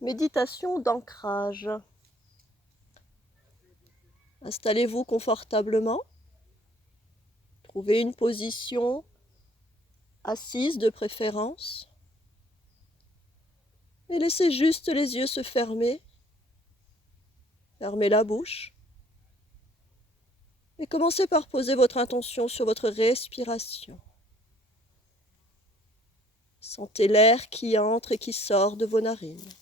Méditation d'ancrage. Installez-vous confortablement. Trouvez une position assise de préférence. Et laissez juste les yeux se fermer. Fermez la bouche. Et commencez par poser votre intention sur votre respiration. Sentez l'air qui entre et qui sort de vos narines.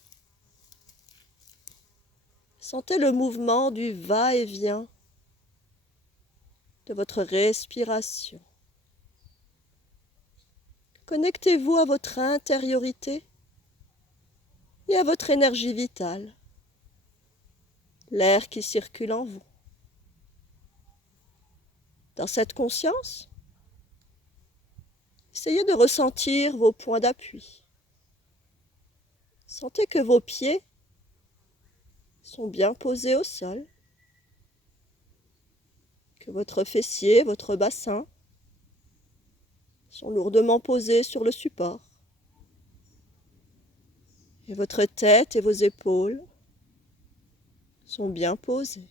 Sentez le mouvement du va-et-vient de votre respiration. Connectez-vous à votre intériorité et à votre énergie vitale, l'air qui circule en vous. Dans cette conscience, essayez de ressentir vos points d'appui. Sentez que vos pieds sont bien posés au sol, que votre fessier, votre bassin sont lourdement posés sur le support, et votre tête et vos épaules sont bien posées.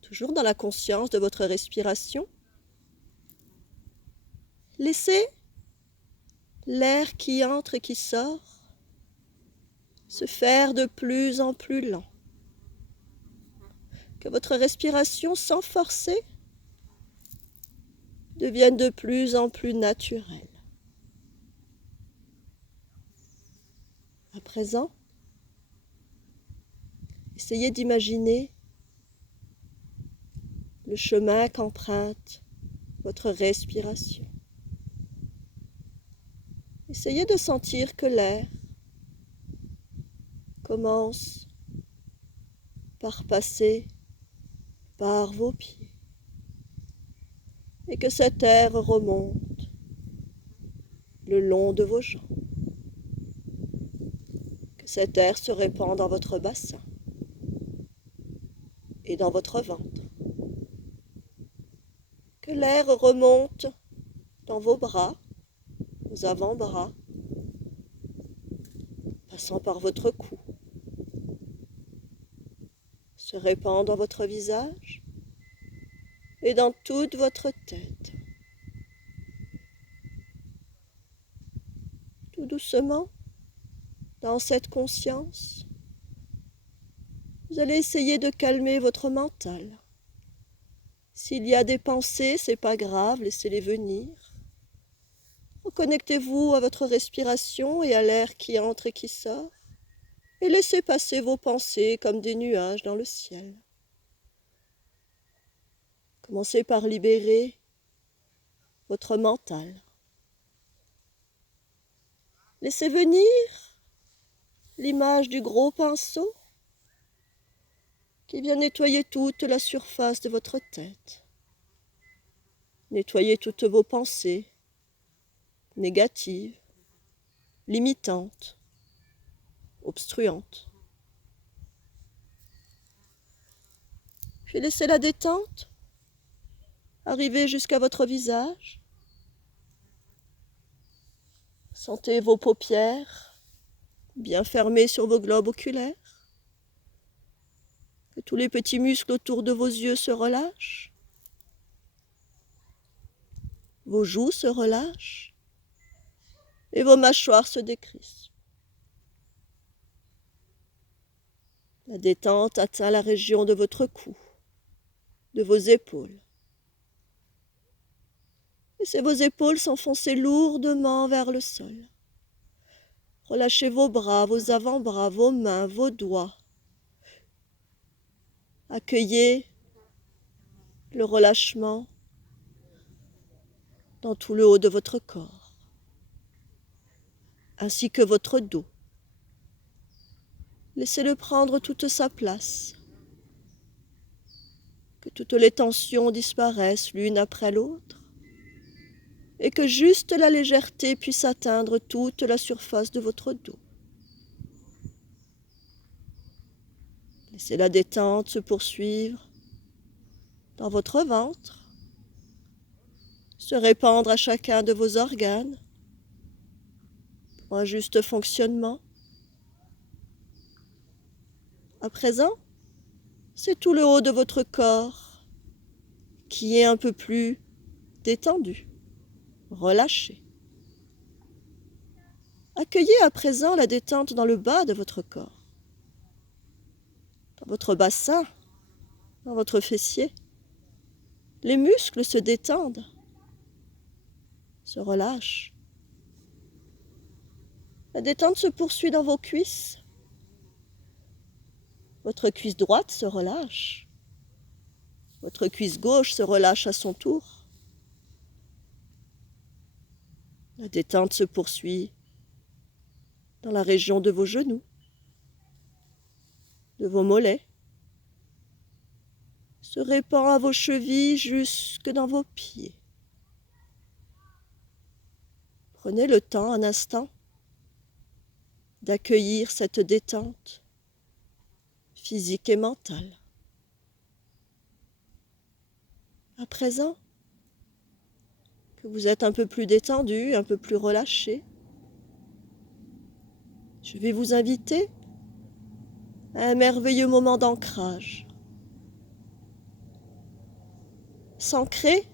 Toujours dans la conscience de votre respiration, laissez l'air qui entre et qui sort se faire de plus en plus lent. Que votre respiration sans forcer devienne de plus en plus naturelle. À présent, essayez d'imaginer le chemin qu'emprunte votre respiration. Essayez de sentir que l'air commence par passer par vos pieds et que cet air remonte le long de vos jambes. Que cet air se répand dans votre bassin et dans votre ventre. Que l'air remonte dans vos bras, vos avant-bras, passant par votre cou, se répand dans votre visage et dans toute votre tête. Tout doucement, dans cette conscience, vous allez essayer de calmer votre mental. S'il y a des pensées, c'est pas grave, laissez-les venir. Reconnectez-vous à votre respiration et à l'air qui entre et qui sort, et laissez passer vos pensées comme des nuages dans le ciel. Commencez par libérer votre mental. Laissez venir l'image du gros pinceau qui vient nettoyer toute la surface de votre tête. Nettoyer toutes vos pensées négatives, limitantes, obstruantes. Puis laissez la détente arriver jusqu'à votre visage. Sentez vos paupières bien fermées sur vos globes oculaires. Que tous les petits muscles autour de vos yeux se relâchent. Vos joues se relâchent et vos mâchoires se décrispent. La détente atteint la région de votre cou, de vos épaules. Laissez vos épaules s'enfoncer lourdement vers le sol. Relâchez vos bras, vos avant-bras, vos mains, vos doigts. Accueillez le relâchement dans tout le haut de votre corps, ainsi que votre dos. Laissez-le prendre toute sa place. Que toutes les tensions disparaissent l'une après l'autre et que juste la légèreté puisse atteindre toute la surface de votre dos. Laissez la détente se poursuivre dans votre ventre, se répandre à chacun de vos organes un juste fonctionnement. À présent, c'est tout le haut de votre corps qui est un peu plus détendu, relâché. Accueillez à présent la détente dans le bas de votre corps, dans votre bassin, dans votre fessier. Les muscles se détendent, se relâchent. La détente se poursuit dans vos cuisses. Votre cuisse droite se relâche. Votre cuisse gauche se relâche à son tour. La détente se poursuit dans la région de vos genoux, de vos mollets, se répand à vos chevilles jusque dans vos pieds. Prenez le temps, un instant, d'accueillir cette détente physique et mentale. À présent, que vous êtes un peu plus détendu, un peu plus relâché, je vais vous inviter à un merveilleux moment d'ancrage. S'ancrer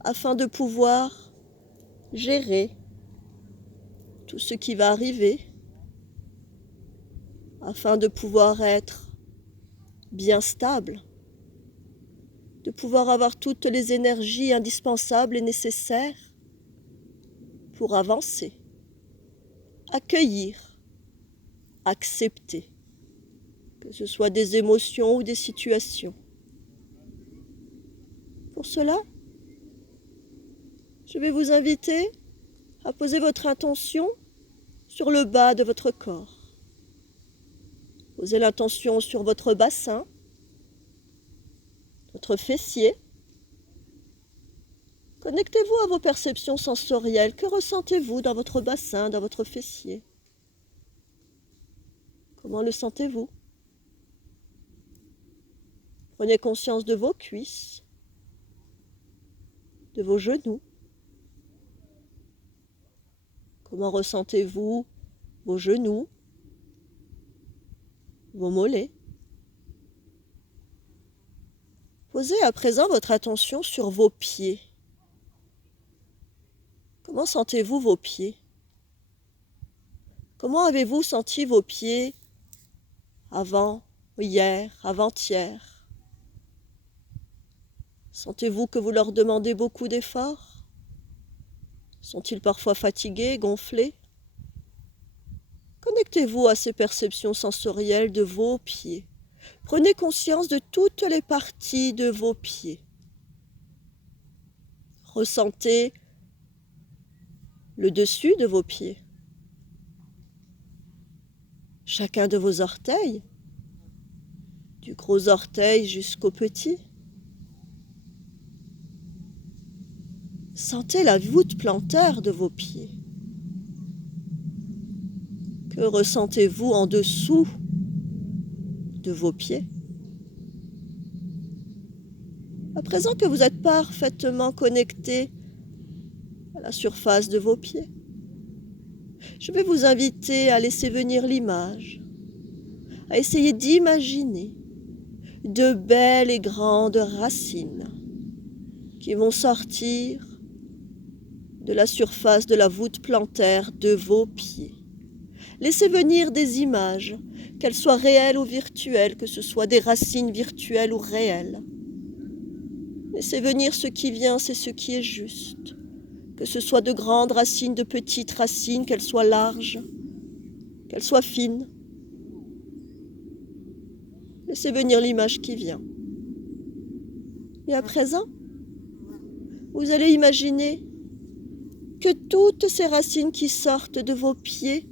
afin de pouvoir gérer tout ce qui va arriver, afin de pouvoir être bien stable, de pouvoir avoir toutes les énergies indispensables et nécessaires pour avancer, accueillir, accepter, que ce soit des émotions ou des situations. Pour cela, je vais vous inviter à poser votre intention sur le bas de votre corps. Posez l'intention sur votre bassin, votre fessier. Connectez-vous à vos perceptions sensorielles. Que ressentez-vous dans votre bassin, dans votre fessier? Comment le sentez-vous? Prenez conscience de vos cuisses, de vos genoux. Comment ressentez-vous vos genoux, vos mollets? Posez à présent votre attention sur vos pieds. Comment sentez-vous vos pieds? Comment avez-vous senti vos pieds avant, hier, avant-hier? Sentez-vous que vous leur demandez beaucoup d'efforts? Sont-ils parfois fatigués, gonflés? Connectez-vous à ces perceptions sensorielles de vos pieds. Prenez conscience de toutes les parties de vos pieds. Ressentez le dessus de vos pieds. Chacun de vos orteils, du gros orteil jusqu'au petit. Sentez la voûte plantaire de vos pieds. Que ressentez-vous en dessous de vos pieds? À présent que vous êtes parfaitement connecté à la surface de vos pieds, je vais vous inviter à laisser venir l'image, à essayer d'imaginer de belles et grandes racines qui vont sortir de la surface de la voûte plantaire de vos pieds. Laissez venir des images, qu'elles soient réelles ou virtuelles, que ce soit des racines virtuelles ou réelles. Laissez venir ce qui vient, c'est ce qui est juste. Que ce soit de grandes racines, de petites racines, qu'elles soient larges, qu'elles soient fines. Laissez venir l'image qui vient. Et à présent, vous allez imaginer que toutes ces racines qui sortent de vos pieds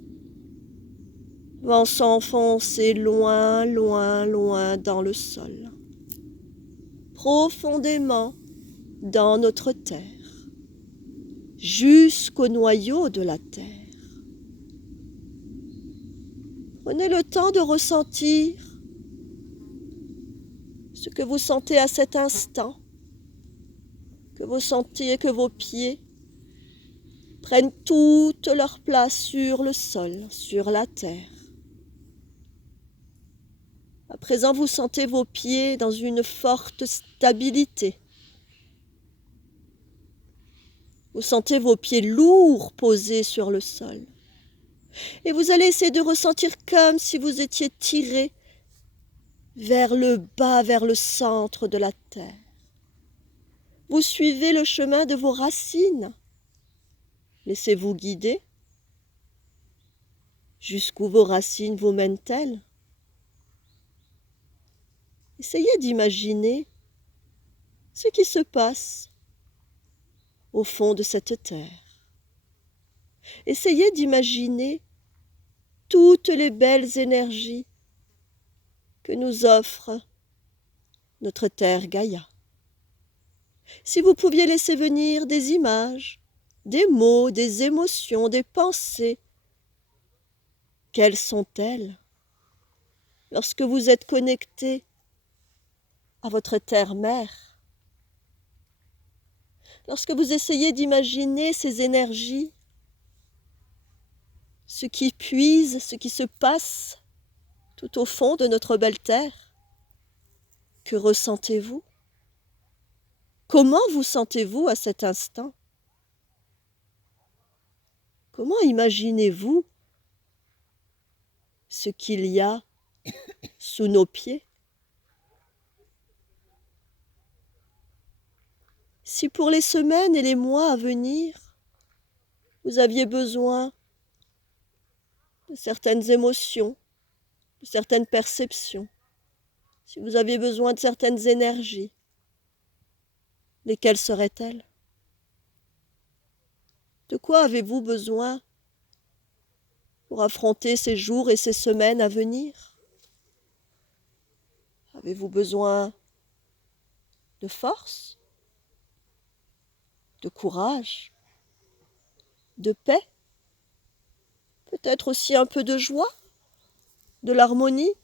vont s'enfoncer loin, loin, loin dans le sol, profondément dans notre terre, jusqu'au noyau de la terre. Prenez le temps de ressentir ce que vous sentez à cet instant, que vous sentiez que vos pieds prennent toute leur place sur le sol, sur la terre. À présent, vous sentez vos pieds dans une forte stabilité. Vous sentez vos pieds lourds posés sur le sol. Et vous allez essayer de ressentir comme si vous étiez tiré vers le bas, vers le centre de la terre. Vous suivez le chemin de vos racines. Laissez-vous guider. Jusqu'où vos racines vous mènent-elles? Essayez d'imaginer ce qui se passe au fond de cette terre. Essayez d'imaginer toutes les belles énergies que nous offre notre terre Gaïa. Si vous pouviez laisser venir des images, des mots, des émotions, des pensées, quelles sont-elles lorsque vous êtes connecté à votre terre-mère? Lorsque vous essayez d'imaginer ces énergies, ce qui puise, ce qui se passe tout au fond de notre belle terre, que ressentez-vous? Comment vous sentez-vous à cet instant? Comment imaginez-vous ce qu'il y a sous nos pieds? Si pour les semaines et les mois à venir, vous aviez besoin de certaines émotions, de certaines perceptions, si vous aviez besoin de certaines énergies, lesquelles seraient-elles? De quoi avez-vous besoin pour affronter ces jours et ces semaines à venir? Avez-vous besoin de force, de courage, de paix, peut-être aussi un peu de joie, de l'harmonie?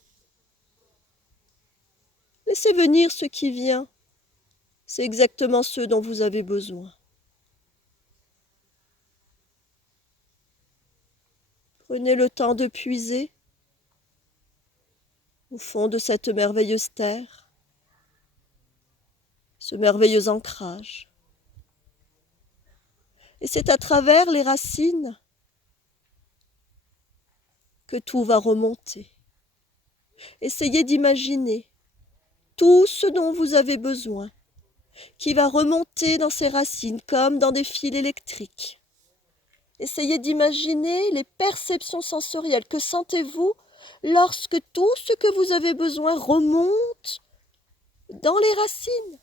Laissez venir ce qui vient, c'est exactement ce dont vous avez besoin. Prenez le temps de puiser au fond de cette merveilleuse terre, ce merveilleux ancrage. Et c'est à travers les racines que tout va remonter. Essayez d'imaginer tout ce dont vous avez besoin, qui va remonter dans ces racines comme dans des fils électriques. Essayez d'imaginer les perceptions sensorielles. Que sentez-vous lorsque tout ce que vous avez besoin remonte dans les racines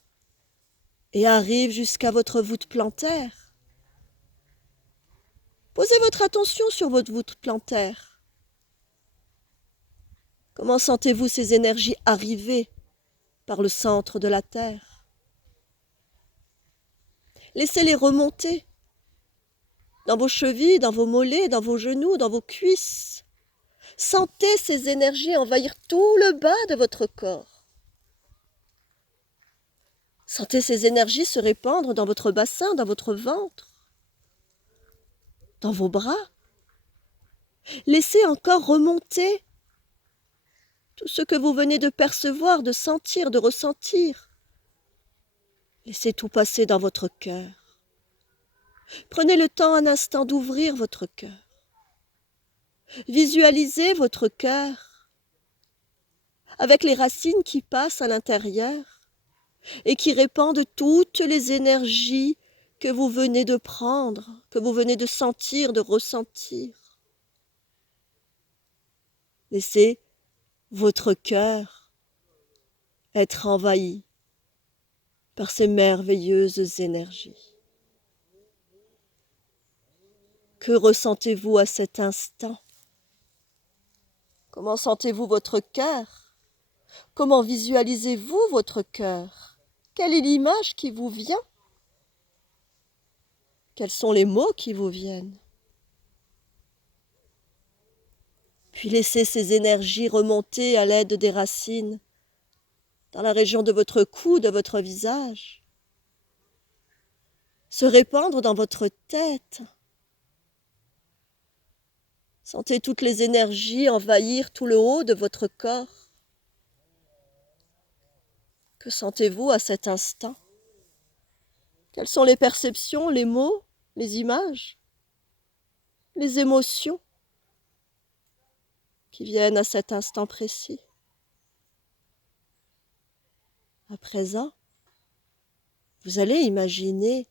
et arrive jusqu'à votre voûte plantaire? Posez votre attention sur votre voûte plantaire. Comment sentez-vous ces énergies arriver par le centre de la Terre? Laissez-les remonter dans vos chevilles, dans vos mollets, dans vos genoux, dans vos cuisses. Sentez ces énergies envahir tout le bas de votre corps. Sentez ces énergies se répandre dans votre bassin, dans votre ventre, dans vos bras. Laissez encore remonter tout ce que vous venez de percevoir, de sentir, de ressentir. Laissez tout passer dans votre cœur. Prenez le temps un instant d'ouvrir votre cœur. Visualisez votre cœur avec les racines qui passent à l'intérieur et qui répandent toutes les énergies que vous venez de prendre, que vous venez de sentir, de ressentir. Laissez votre cœur être envahi par ces merveilleuses énergies. Que ressentez-vous à cet instant? Comment sentez-vous votre cœur? Comment visualisez-vous votre cœur? Quelle est l'image qui vous vient? Quels sont les mots qui vous viennent? Puis laissez ces énergies remonter à l'aide des racines dans la région de votre cou, de votre visage, se répandre dans votre tête, Sentez toutes les énergies envahir tout le haut de votre corps. Que sentez-vous à cet instant? Quelles sont les perceptions, les mots, les images, les émotions qui viennent à cet instant précis? À présent, vous allez imaginer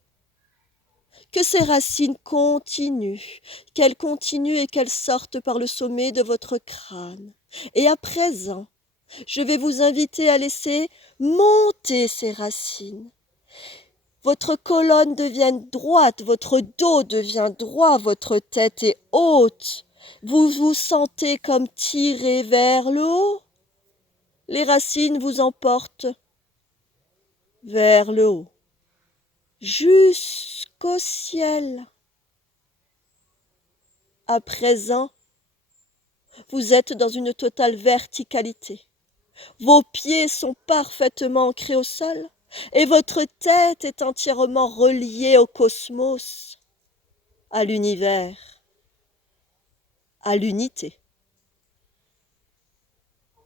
que ces racines continuent, qu'elles continuent et qu'elles sortent par le sommet de votre crâne. Et à présent, je vais vous inviter à laisser monter ces racines. Votre colonne devient droite, votre dos devient droit, votre tête est haute. Vous vous sentez comme tiré vers le haut. Les racines vous emportent vers le haut, jusqu'au ciel. À présent, vous êtes dans une totale verticalité. Vos pieds sont parfaitement ancrés au sol et votre tête est entièrement reliée au cosmos, à l'univers, à l'unité.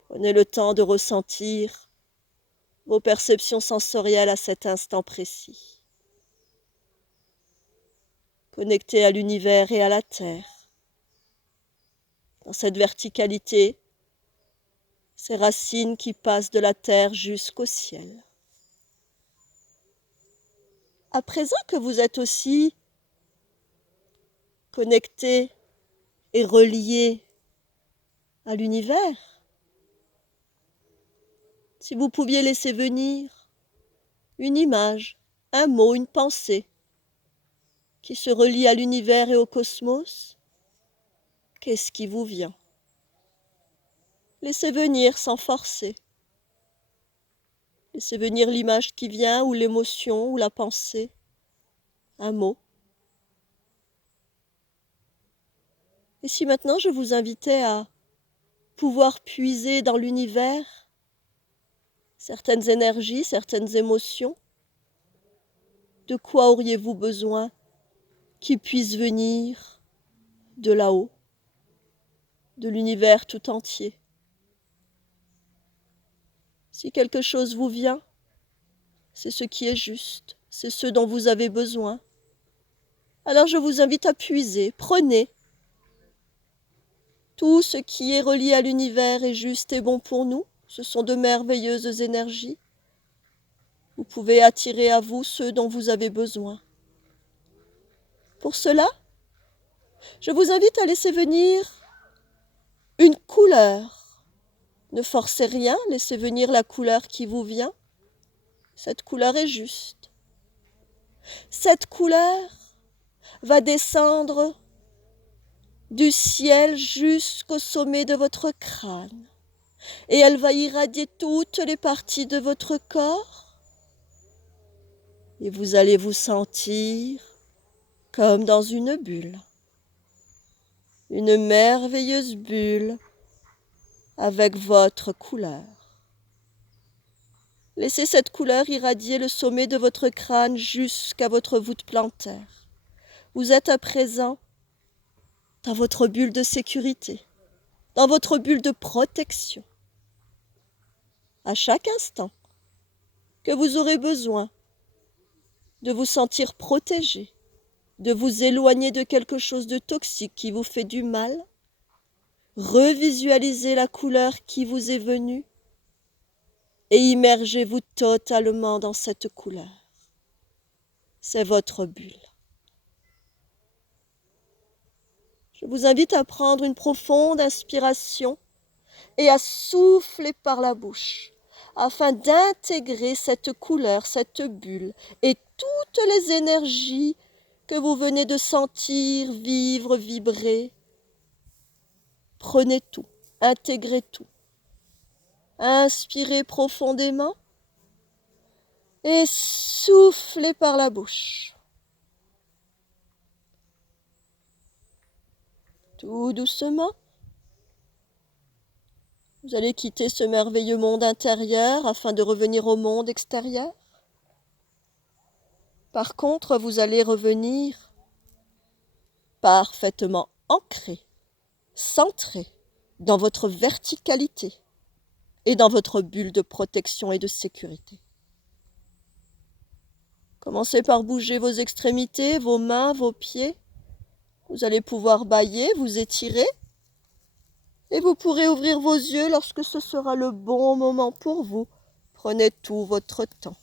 Prenez le temps de ressentir vos perceptions sensorielles à cet instant précis. Connectez à l'univers et à la terre. Dans cette verticalité, ces racines qui passent de la terre jusqu'au ciel. À présent que vous êtes aussi connecté et relié à l'univers, si vous pouviez laisser venir une image, un mot, une pensée qui se relie à l'univers et au cosmos, qu'est-ce qui vous vient? Laissez venir sans forcer. Laissez venir l'image qui vient ou l'émotion ou la pensée, un mot. Et si maintenant je vous invitais à pouvoir puiser dans l'univers certaines énergies, certaines émotions, de quoi auriez-vous besoin qui puisse venir de là-haut, de l'univers tout entier? Si quelque chose vous vient, c'est ce qui est juste, c'est ce dont vous avez besoin. Alors je vous invite à puiser, prenez. Tout ce qui est relié à l'univers est juste et bon pour nous, ce sont de merveilleuses énergies. Vous pouvez attirer à vous ceux dont vous avez besoin. Pour cela, je vous invite à laisser venir une couleur. Ne forcez rien, laissez venir la couleur qui vous vient. Cette couleur est juste. Cette couleur va descendre du ciel jusqu'au sommet de votre crâne. Et elle va irradier toutes les parties de votre corps. Et vous allez vous sentir comme dans une bulle. Une merveilleuse bulle avec votre couleur. Laissez cette couleur irradier le sommet de votre crâne jusqu'à votre voûte plantaire. Vous êtes à présent dans votre bulle de sécurité, dans votre bulle de protection. À chaque instant que vous aurez besoin de vous sentir protégé, de vous éloigner de quelque chose de toxique qui vous fait du mal, revisualisez la couleur qui vous est venue et immergez-vous totalement dans cette couleur. C'est votre bulle. Je vous invite à prendre une profonde inspiration et à souffler par la bouche afin d'intégrer cette couleur, cette bulle et toutes les énergies que vous venez de sentir vivre, vibrer. Prenez tout, intégrez tout. Inspirez profondément et soufflez par la bouche. Tout doucement, vous allez quitter ce merveilleux monde intérieur afin de revenir au monde extérieur. Par contre, vous allez revenir parfaitement ancré centré dans votre verticalité et dans votre bulle de protection et de sécurité. Commencez par bouger vos extrémités, vos mains, vos pieds. Vous allez pouvoir bâiller, vous étirer, et vous pourrez ouvrir vos yeux lorsque ce sera le bon moment pour vous. Prenez tout votre temps.